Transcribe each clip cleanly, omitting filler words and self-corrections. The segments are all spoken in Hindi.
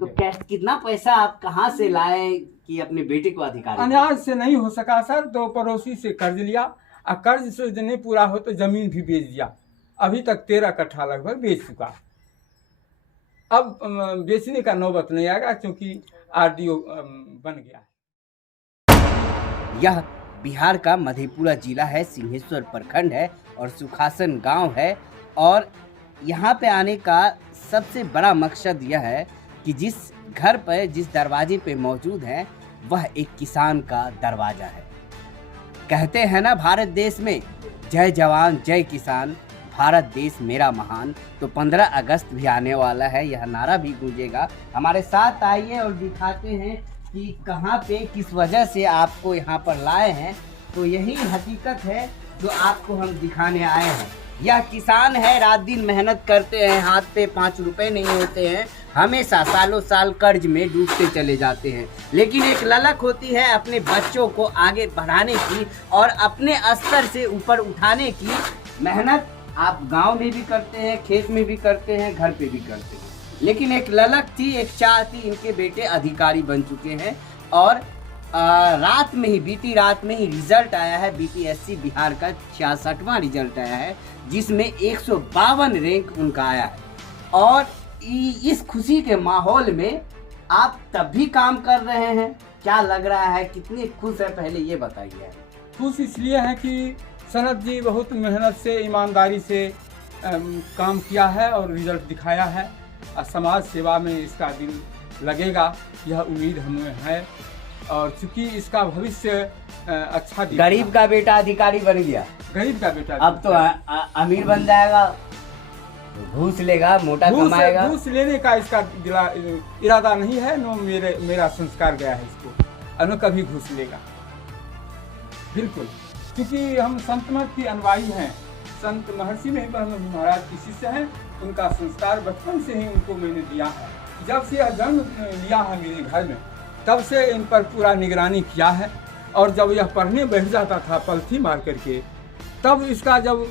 तो कैश कितना पैसा आप कहाँ से लाए कि अपने बेटे को अधिकारी? अनाज से नहीं हो सका सर, तो पड़ोसी से कर्ज लिया और कर्ज से नहीं पूरा हो तो जमीन भी बेच दिया। अभी तक 13 कट्ठा लगभग बेच चुका। अब बेचने का नौबत नहीं आएगा क्योंकि आरडीओ बन गया है। यह बिहार का मधेपुरा जिला है, सिंहेश्वर प्रखंड है और सुखासन गांव है। और यहाँ पे आने का सबसे बड़ा मकसद यह है कि जिस घर पर जिस दरवाजे पे मौजूद है वह एक किसान का दरवाजा है। कहते हैं ना भारत देश में जय जवान जय किसान, भारत देश मेरा महान। तो 15 अगस्त भी आने वाला है, यह नारा भी गूंजेगा। हमारे साथ आइए और दिखाते हैं कि कहाँ पे किस वजह से आपको यहाँ पर लाए हैं। तो यही हकीकत है जो आपको हम दिखाने आए हैं। यह किसान है, रात दिन मेहनत करते हैं, हाथ पे 5 रुपए नहीं होते हैं, हमेशा सालों साल कर्ज में डूबते चले जाते हैं। लेकिन एक ललक होती है अपने बच्चों को आगे बढ़ाने की और अपने स्तर से ऊपर उठाने की। मेहनत आप गांव में भी करते हैं, खेत में भी करते हैं, घर पे भी करते हैं। लेकिन एक ललक थी, एक चाह थी, इनके बेटे अधिकारी बन चुके हैं। और रात में ही, बीती रात में ही रिजल्ट आया है। बीपीएससी बिहार का 66वां रिजल्ट आया है, जिसमें 152 रैंक उनका आया है। और इस खुशी के माहौल में आप तब भी काम कर रहे हैं, क्या लग रहा है, कितने खुश है, पहले ये बताइए। खुश इसलिए है कि सनत जी बहुत मेहनत से, ईमानदारी से काम किया है और रिजल्ट दिखाया है। और समाज सेवा में इसका दिल लगेगा, यह उम्मीद हमें है। और चूंकि इसका भविष्य अच्छा दिखेगा। गरीब का बेटा अधिकारी बन गया, गरीब का बेटा अब तो अमीर बन जाएगा, घूस लेगा, मोटा कमाएगा। घूस लेने का इसका इरादा नहीं है, नो मेरा संस्कार गया है इसको, अनु कभी घूस लेगा बिल्कुल। क्योंकि हम संत महर्षि की अनुयायी हैं, संत महर्षि में महाराज की शिष्य हैं। उनका संस्कार बचपन से ही उनको मैंने दिया है। जब से यह जन्म लिया है मेरे घर में, तब से इन पर पूरा निगरानी किया है। और जब यह पढ़ने बैठ जाता था पलथी मार करके, तब इसका जब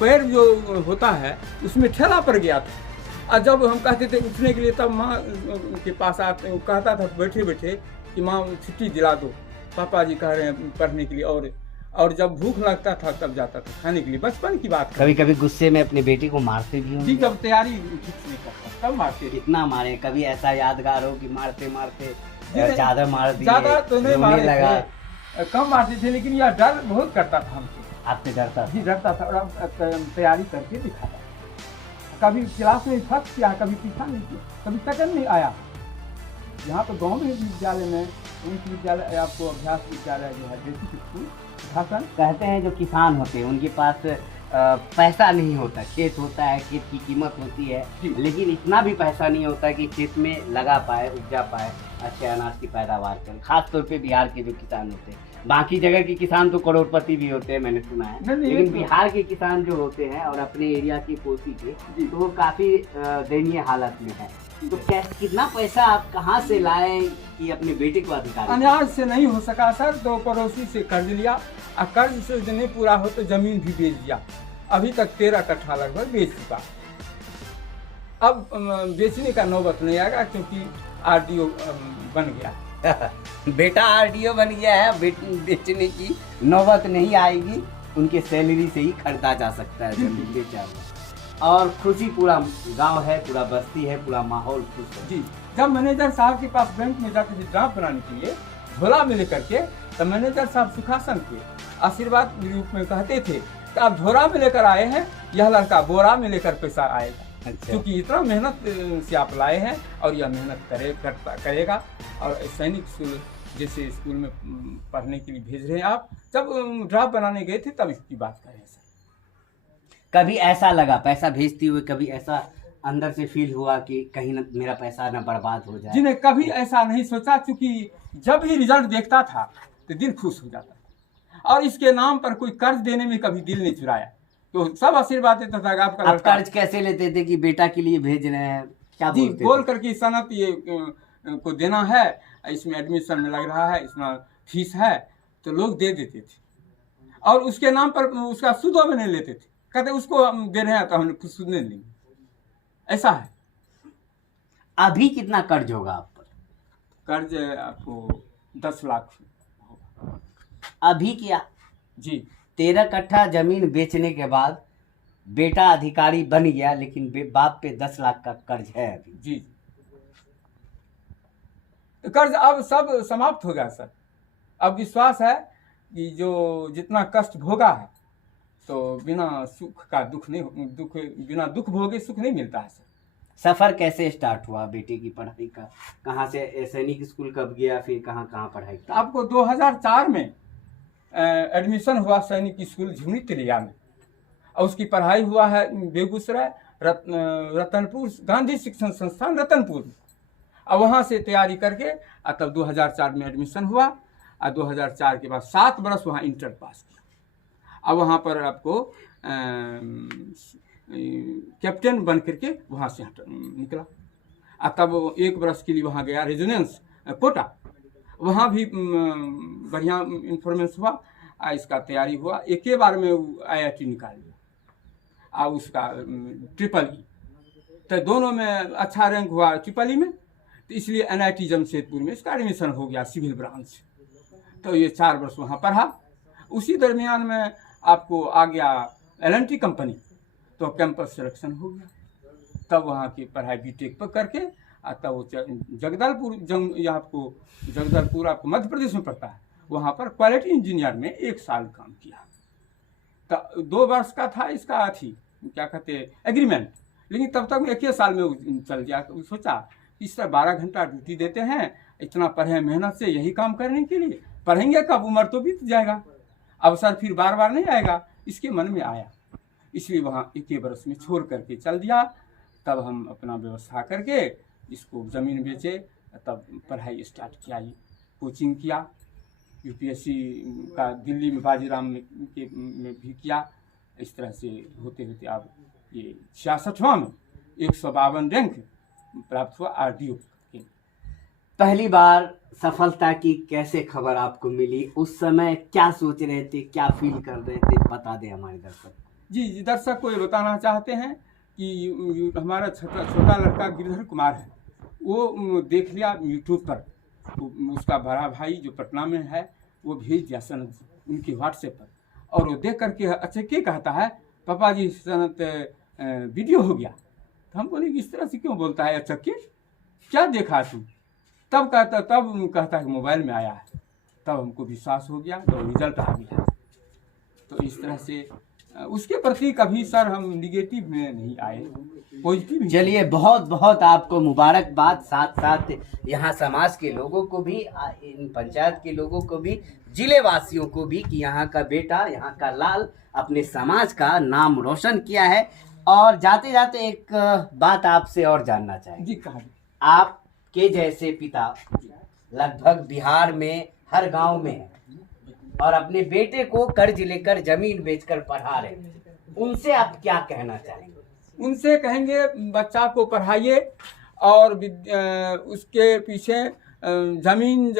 पैर जो होता है उसमें ठेला पड़ गया था। और जब हम कहते थे उठने के लिए, तब माँ के पास आते, वो कहता था बैठे बैठे कि माँ छुट्टी दिला दो, पापा जी कह रहे हैं पढ़ने के लिए। और जब भूख लगता था तब जाता था खाने के लिए। बचपन की बात। कभी कभी गुस्से में अपने बेटे को मारते भी होंगे? जी, जब तैयारी ठीक नहीं करता तब मारते। कितना मारे? कभी ऐसा यादगार हो कि मारते मारते ज्यादा मार दिए? ज्यादा तो नहीं मारे लगा, कम मारते थे, लेकिन यह डर बहुत करता था हमसे। आपसे डरता? जी डरता था। और तैयारी करके दिखाता। कभी क्लास में फर्स्ट किया, कभी पीछा नहीं किया, कभी सेकंड नहीं आया। यहाँ तो गाँव में विद्यालय में, उनकी विद्यालय आपको अभ्यास विद्यालय जो है, बेसिक स्कूल शासन। कहते हैं जो किसान होते हैं उनके पास पैसा नहीं होता, खेत होता है, खेत की कीमत होती है, लेकिन इतना भी पैसा नहीं होता कि खेत में लगा पाए, उपजा पाए, अच्छे अनाज की पैदावार करें। खास तौर पे बिहार के जो किसान होते हैं, बाकी जगह के किसान तो करोड़पति भी होते हैं, मैंने सुना है, लेकिन बिहार के किसान जो होते हैं और अपने एरिया के कोसी के, तो वो काफी दयनीय हालत में है। तो कैश कितना पैसा आप कहाँ से लाए कि अपने बेटे को अधिकारी? अनाज से नहीं हो सका सर, तो पड़ोसी से कर्ज लिया और कर्ज से नहीं पूरा हो तो जमीन भी बेच दिया। अभी तक 13 कट्ठा लगभग बेच चुका। अब बेचने का नौबत नहीं आएगा क्योंकि आरडीओ बन गया। बेटा आरडीओ बन गया है, बेचने की नौबत नहीं आएगी, उनके सैलरी से ही खरीदा जा सकता है जमीन, बेचा हुआ। और खुशी पूरा गांव है, पूरा बस्ती है, पूरा माहौल खुश है। जी, जब मैनेजर साहब के पास बैंक में जाकर ड्राफ्ट बनाने के लिए झोला में लेकर के, तब मैनेजर साहब सुखासन के आशीर्वाद रूप में कहते थे कि आप झोला में लेकर आए हैं, यह लड़का बोरा में लेकर पैसा आएगा। अच्छा। क्योंकि इतना मेहनत से आप लाए हैं और यह मेहनत करेगा। और सैनिक स्कूल जैसे स्कूल में पढ़ने के लिए भेज रहे हैं आप, जब ड्राफ्ट बनाने गए थे तब इसकी बात करें। कभी ऐसा लगा पैसा भेजते हुए, कभी ऐसा अंदर से फील हुआ कि कहीं ना मेरा पैसा ना बर्बाद हो जाए? जिन्हें कभी ऐसा नहीं सोचा, क्योंकि जब भी रिजल्ट देखता था तो दिल खुश हो जाता था। और इसके नाम पर कोई कर्ज देने में कभी दिल नहीं चुराया, तो सब आशीर्वाद देता था। आपका आप कर्ज कैसे लेते थे कि बेटा के लिए भेज रहे हैं, क्या जी बोलते बोल करके सनत ये को देना है, इसमें एडमिशन में लग रहा है, इतना फीस है, तो लोग दे देते थे। और उसके नाम पर उसका सूद में नहीं लेते थे, कहते उसको हम दे रहे हैं तो हम सुनने लेंगे, ऐसा है। अभी कितना कर्ज होगा आप पर? कर्ज आपको 10 लाख होगा। अभी क्या जी 13 कट्ठा जमीन बेचने के बाद बेटा अधिकारी बन गया, लेकिन बाप पे 10 लाख का कर्ज है अभी। जी कर्ज अब सब समाप्त हो गया सर। अब विश्वास है कि जो जितना कष्ट भोगा है तो बिना सुख का दुख नहीं, बिना दुख भोगे सुख नहीं मिलता है सर। सफर कैसे स्टार्ट हुआ बेटे की पढ़ाई का? कहाँ से सैनिक स्कूल कब गया, फिर कहाँ कहाँ पढ़ाई तो आपको 2004 में एडमिशन हुआ सैनिक स्कूल झुमरी तिलिया में, और उसकी पढ़ाई हुआ है बेगूसराय रतनपुर गांधी शिक्षण संस्थान रतनपुर में। और वहाँ से तैयारी करके तब 2004 में एडमिशन हुआ, और 2004 के बाद 7 बरस वहाँ इंटर पास किया। अब वहाँ पर आपको कैप्टन बन करके वहाँ से निकला। तब 1 बरस के लिए वहाँ गया रेजिडेंस कोटा, वहाँ भी बढ़िया इन्फॉर्मेंस हुआ, इसका तैयारी हुआ। एक ही बार में IIT निकाल लिया, और उसका ट्रिपल ई, तो दोनों में अच्छा रैंक हुआ ट्रिपल ई में, तो इसलिए NIT जमशेदपुर में इसका एडमिशन हो गया सिविल ब्रांच। तो ये 4 वर्ष वहाँ पढ़ा। उसी दरमियान में आपको आ गया L&T कंपनी, तो कैंपस सिलेक्शन हो गया। तब वहाँ की पढ़ाई BTech पर करके तब वो जगदलपुर यहाँ आपको जगदलपुर आपको मध्य प्रदेश में पड़ता है, वहाँ पर क्वालिटी इंजीनियर में 1 साल काम किया। तो 2 वर्ष का था इसका क्या कहते एग्रीमेंट, लेकिन तब तक 1 साल में वो चल गया। तो सोचा इस तरह 12 घंटा ड्यूटी देते हैं, इतना पढ़े मेहनत से यही काम करने के लिए, पढ़ेंगे कब, उम्र तो बीत जाएगा, अवसर फिर बार बार नहीं आएगा, इसके मन में आया। इसलिए वहाँ 1 बरस में छोड़ करके चल दिया। तब हम अपना व्यवस्था करके इसको ज़मीन बेचे, तब पढ़ाई स्टार्ट किया, कोचिंग किया। UPSC का दिल्ली में बाजीराम में भी किया। इस तरह से होते होते अब ये 66वां में 152 रैंक प्राप्त हुआ RDO के। पहली बार सफलता की कैसे खबर आपको मिली? उस समय क्या सोच रहे थे, क्या फील कर रहे थे, बता दें हमारे दर्शक। जी दर्शक को ये बताना चाहते हैं कि हमारा छोटा लड़का गिरधर कुमार है, वो देख लिया यूट्यूब पर, उसका बड़ा भाई जो पटना में है वो भेज दिया सनत उनकी व्हाट्सएप पर, और वो देख करके अच्छा क्या कहता है, पापा जी सनत वीडियो हो गया। तो हम बोले इस तरह से क्यों बोलता है, अच्छा क्या देखा तू? तब कहता है कि मोबाइल में आया है। तब हमको विश्वास हो गया, तो रिजल्ट आ गया। तो इस तरह से उसके प्रति कभी सर हम निगेटिव में नहीं आए, पॉजिटिव। चलिए बहुत बहुत आपको मुबारकबाद, साथ साथ यहाँ समाज के लोगों को भी, इन पंचायत के लोगों को भी, जिले वासियों को भी, कि यहाँ का बेटा, यहाँ का लाल अपने समाज का नाम रोशन किया है। और जाते जाते एक बात आपसे और जानना चाहेंगे। जी कहा। आपके जैसे पिता लगभग बिहार में हर गांव में है, और अपने बेटे को कर्ज लेकर जमीन बेचकर पढ़ा रहे हैं, उनसे आप क्या कहना चाहेंगे? उनसे कहेंगे बच्चा को पढ़ाइए, और उसके पीछे जमीन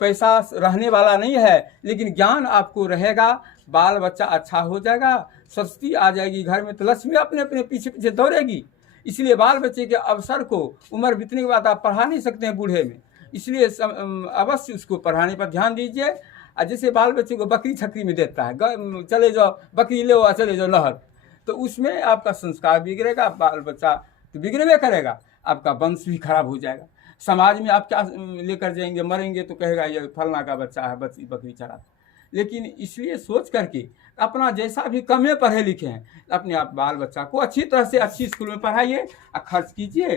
पैसा रहने वाला नहीं है, लेकिन ज्ञान आपको रहेगा, बाल बच्चा अच्छा हो जाएगा, सरस्वती आ जाएगी घर में, तो लक्ष्मी अपने अपने पीछे पीछे दौड़ेगी। इसलिए बाल बच्चे के अवसर को उम्र बीतने के बाद आप पढ़ा नहीं सकते हैं बूढ़े में, इसलिए अवश्य उसको पढ़ाने पर ध्यान दीजिए। जैसे बाल बच्चे को बकरी छकरी में देता है, चले जाओ बकरी ले आओ, चले जाओ नहर, तो उसमें आपका संस्कार बिगड़ेगा, बाल बच्चा तो बिगड़े करेगा, आपका वंश भी खराब हो जाएगा। समाज में आप क्या लेकर जाएंगे, मरेंगे तो कहेगा ये फलना का बच्चा है, बकरी चरा। लेकिन इसलिए सोच करके अपना जैसा भी कम में पढ़े लिखे हैं, अपने आप बाल बच्चा को अच्छी तरह से अच्छी स्कूल में पढ़ाइए, खर्च कीजिए,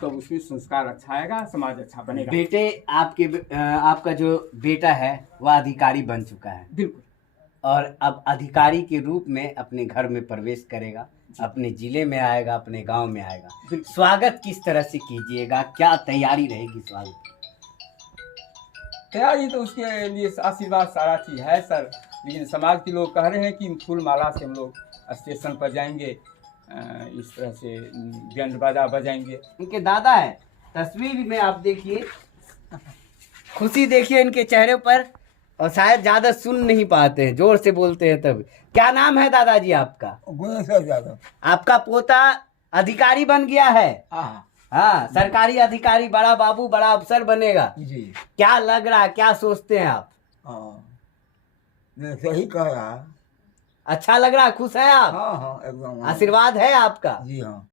तो उसमें संस्कार अच्छा आएगा, समाज अच्छा बनेगा। बेटे आपका जो बेटा है वह अधिकारी बन चुका है, बिल्कुल, और अब अधिकारी के रूप में अपने घर में प्रवेश करेगा, अपने जिले में आएगा, अपने गांव में आएगा। स्वागत किस तरह से कीजिएगा, क्या तैयारी रहेगी स्वागत? तैयारी तो उसके लिए आशीर्वाद सारा चीज है सर, लेकिन समाज के लोग कह रहे हैं कि फूल माला से हम लोग स्टेशन पर जाएंगे, इस तरह से बैंड बाजा बजाएंगे। इनके दादा है, तस्वीर में आप देखिए, खुशी देखिए इनके चेहरे पर, और शायद ज्यादा सुन नहीं पाते हैं, जोर से बोलते हैं तब। क्या नाम है दादाजी आपका? गुणेश्वर यादव। आपका पोता अधिकारी बन गया है, हाँ, सरकारी अधिकारी, बड़ा बाबू, बड़ा अफसर बनेगा। जी क्या लग रहा है, क्या सोचते हैं आप? हाँ नहीं, सही कह रहा है। अच्छा लग रहा है, खुश है आप? हाँ हाँ एकदम हाँ। आशीर्वाद है आपका? जी हाँ